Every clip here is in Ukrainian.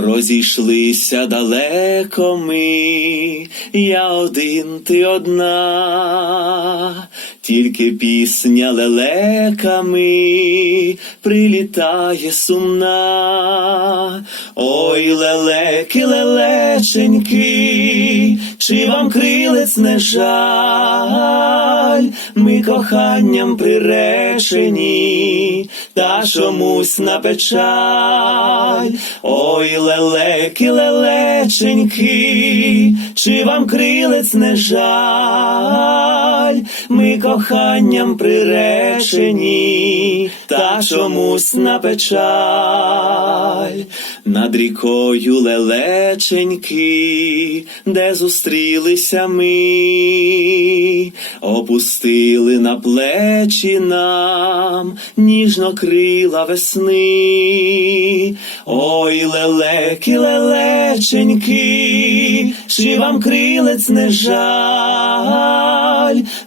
Розійшлися далеко ми, я один, ти одна, тільки пісня лелеками прилітає сумна. Ой, лелеки, лелеченьки, чи вам крилець не жаль, ми коханням приречені, та чомусь на печаль. Ой, лелеки, лелеченьки, чи вам крилець не жаль, ми коханням приречені, та чомусь на печаль. Над рікою лелеченьки, де зустрілися ми, опустили на плечі нам ніжно крила весни. Ой, лелеки, лелеченьки, чи вам крилець не жаль,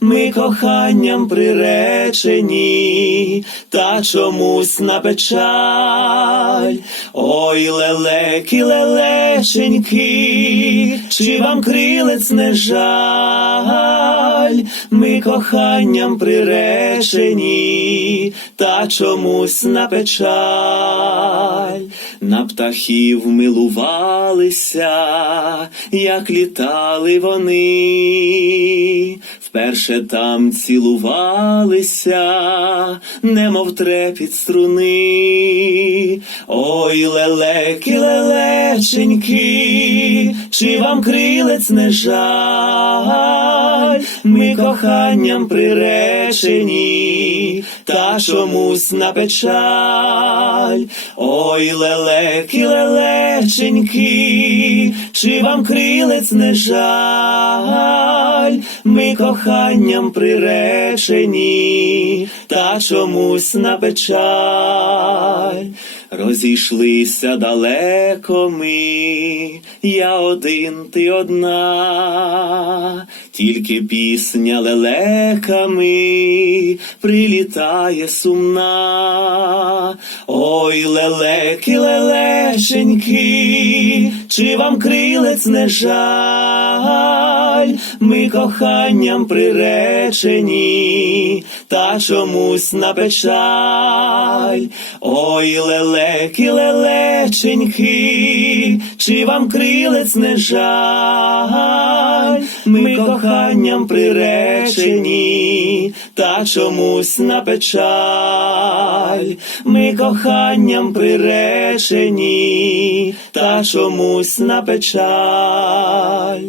ми коханням приречені, та чомусь на печаль. Ой, лелеки, лелеченьки, чи вам крилець не жаль, ми коханням приречені, та чомусь на печаль. На птахів милувалися, як літали вони, вперше там цілувалися, немов трепіт струни. Ой, лелеки, лелеченьки, чи вам крилець не жаль, ми коханням приречені, та чомусь на печаль. Ой, лелеки, лелеченьки, чи вам крилець не жаль, ми коханням приречені, та чомусь на печаль. Розійшлися далеко ми, я один, ти одна, тільки пісня лелеками прилітає сумна. Ой, лелеки, лелеченьки, чи вам крилець не жаль, ми коханням приречені, та чомусь на печаль. Ой, лелеки, лелеченьки, чи вам крилець не жаль, ми коханням приречені, та чомусь на печаль, ми коханням приречені, та чомусь на печаль.